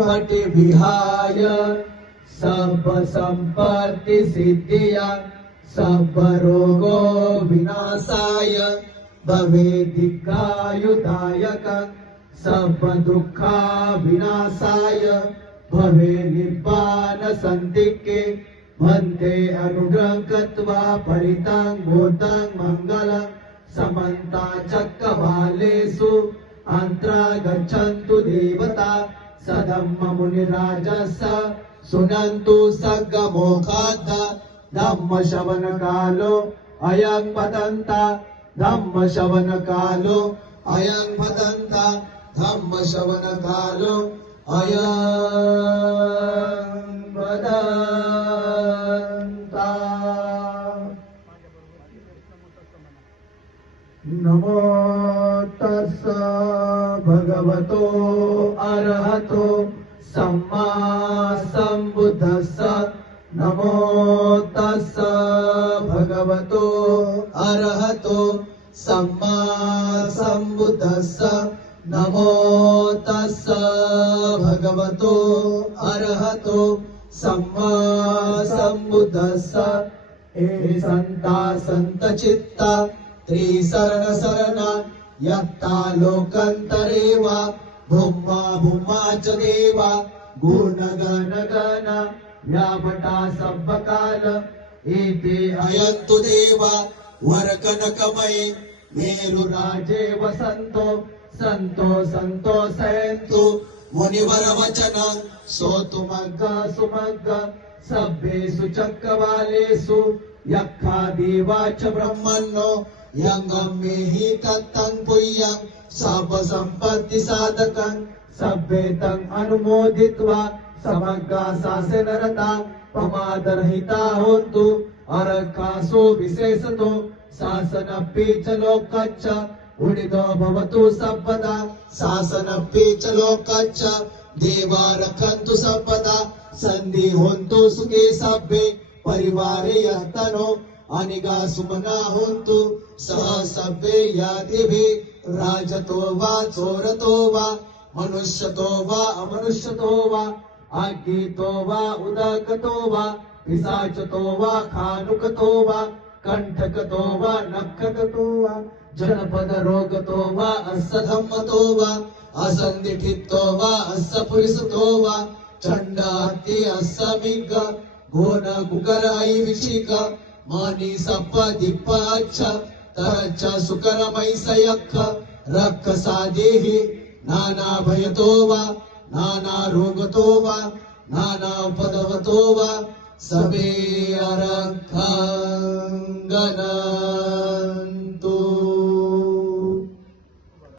त्रिपटि विहाय सब संपत्ति सिद्धिया सब रोगो विनाशाय भवेदिकायुदायक सब दुःखा विनाशाय भवे निब्बान संतिके भन्ते अनुग्रहकत्वा परितं भूतं मंगलं समन्ता चक्रवालेषु अंतरा गच्छन्तु देवता सदम्म मुनिराजस्य सुनन्तु सग्गमोखाद्द धम्म श्रवण कालो अयं पतन्ता धम्म श्रवण कालो अयं पतन्ता धम्म श्रवण कालो अयं पतन्ता। नमो तस्स भगवतो अरहतो सम्मा सम्बुद्धस्स नमो तस्स भगवतो अरहतो सम्मा सम्बुद्धस्स नमो तस्स भगवतो अरहतो सम्मा सम्बुद्धस्स। हे संता संत चित्ता त्रिशरण शरणा यत्ता लोकंतरेवा भूमा भूमा च देवा गुण गण गण व्यापटा सब्बकाल एते अयन्तु देवा वरकनकमये मेरुराजे वसन्तो संतो संतो सयन्तु मुनिवर वचन सोतुमग्ग सुमग्ग सभ्येषु चक्रवालेषु यक्खा देवा च ब्रह्मन्नो यंगम्मे हि तत्तं पुय्यं सब संपत्ति साधकं सभ्येतं अनुमोदित्वा समग्गा शासनरता प्रमादरहिता होन्तु अरकासो विशेषतो शासनप्पि च लोकच्च उडितो भवतु सर्वदा शासनप्पि च लोकच्च देवा रक्षन्तु सर्वदा सन्धि होन्तु सुखे सभ्ये परिवारे यत्तनो अनिगा सुमना होन्तु सह सभ्ये यातिभिः राजतो वा चोरतो वा मनुष्यतो वा अमनुष्यतो वा आज्ञितो वा उदकतो वा पिशाचतो वा खानुकतो वा कंठकतो वा नखकतो वा जनपद रोगतो वा असधम्मतो वा असंदिठितो वा असपुरिसतो वा चंडाति असमिग घोन कुकर ऐविषिक मानी सप्प दिप्पाच्छ तरच्छ सुकरमय सयक्ख रक्ख सादेहि नाना भयतो वा नाना रोगतो वा नाना उपदवतो वा सबे अर